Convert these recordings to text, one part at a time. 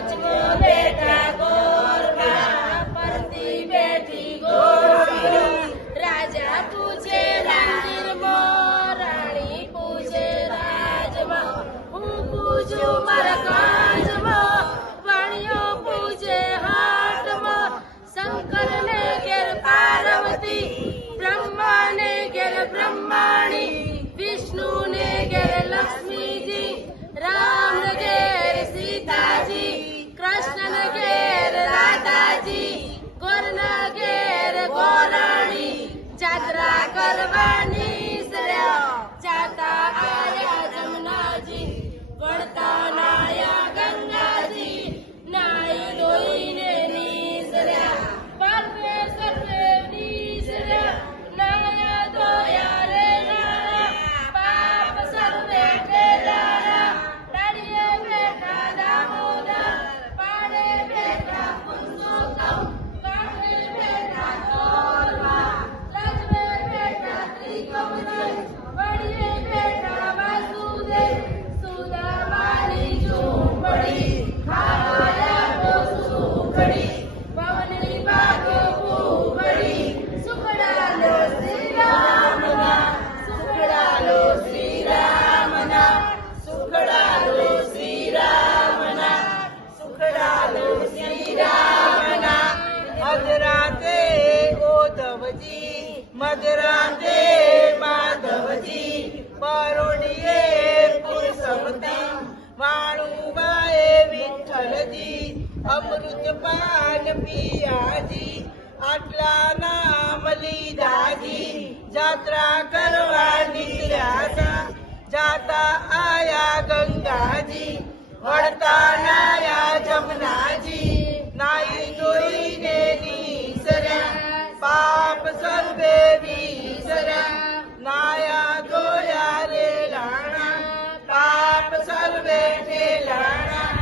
વચમાં બેઠા ગોરબા, પરથી બેઠી ગોરબા. રાજા પૂછે મંદિરમાં, રાણી પૂછે રાજમાં. હું પૂછું મારા કાજમાં, વાણીઓ પૂછે હાટમાં. શંકરને ઘેર પાર્વતી, બ્રહ્માને ઘેર બ્રહ્માણી, વિષ્ણુને ઘેર લક્ષ્મીજી, રામ ઘેર સીતાજી, કૃષ્ણ ઘેર રાધાજી, ગોરના ઘેર ગોરાણી. જાત્રા કરવાની સર્યા, જાતા આયા જમનાજી, વળતા નાયા ગંગાજી, નાઈ ધોઈને નીસર્યા. પરમેશ્વર નીસર્યા, નાયા ધોયા રે નારા. પાપ સર્વે ટેરારા, દાડીએ બેઠા દામોદર, પાડે બેઠા પુરુષોત્તમ, કાંઠે બેઠા ગોરબા, લક્ષ્મે બેઠા ત્રિકમદલ, વડીએ બેઠા વાસુદેવ. સુદામાની ઝૂંપડી, ખાયા તો સુખડી, પવનની બાગો કુંવડી. સુખડાલો શ્રી રામના, સુખડાલો શ્રી રામના, સુખડાલો શ્રી રામના, સુખડાલો શ્રી રામના. મધરાતે ઓધવજી, મધરાતે માધવજી, પરોડીએ પુરુષોત્તમ, વાણુબાએ વિઠ્ઠલજી, અમૃત પાન પિયાજી, આટલા નામ લીધાજી. જાત્રા કરવા નીકળ્યા, જાતા આયા ગંગાજી, વળતા નાયા જમનાજી, નાઈ ધોઈને નીસર્યા. પાપ સર્વે વિસર્યા, નાયા ધોયા રે લાણા. પાપ સર્વે ઠેલાણા.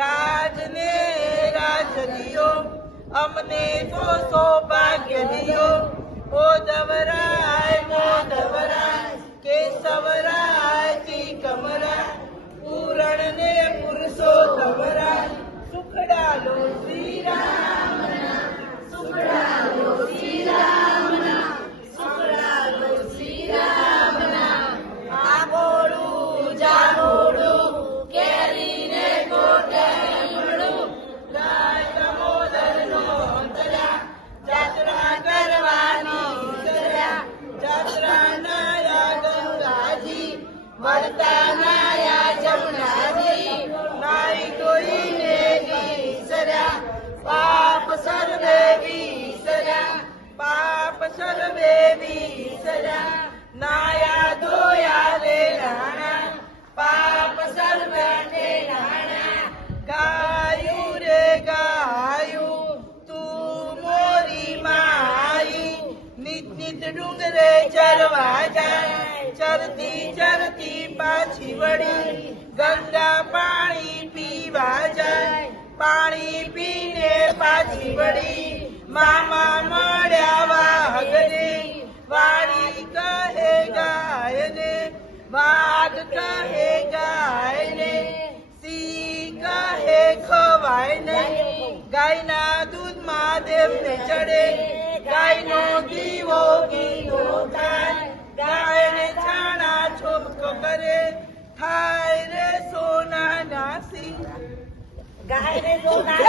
રાજને રાજ દિયો, અમને તો સૌભાગ્ય દિયો. મોદવરાય મોદવરાય, કેશવરાય તિકમરાય, પૂરણ ને પુરુષોત્તમરાય. સુખડાલો શ્રી રામના, સુખડાલો શ્રી રામના, સુખડાલો શ્રી રામના. આંબોડું જાંબુડું, કેરીને કોટે લીમડું, ગાય દામોદરનો અંતર્યા. જાત્રા કરવાની કર્યા, જાત્રા નાયા ગંગાજી, વળતા નાયા જમનાજી, નાઈ ધોઈને નીસર્યા. પાપ સર્વે વિસર્યા, પાપ સર્વે વિસર્યા, નાયા ધોયા રે રાણા. પાપ સર્વે ઠેલાણા. ગાયું રે ગાયું, તું મોરી માઈ, નિત નિત ડુંગરે ચરવા જાય. ચરતી ચરતી પાછી વળી, ગંગા પાણી પીવા જાય. પાણી પીને પાછી વળી, મામા મળ્યા વાઘને. વાડી કહે ગાયને, વાઘ કહે ગાયને, સિંહ કહે ખવાય નહીં. ગાયના દૂધમાં દેવને ચડે, ગાયનો દીવો ઘીનો થાય. ગાયને છાણા છોપકો કરે, થાય રે સોના નાસી. ગાયને સોના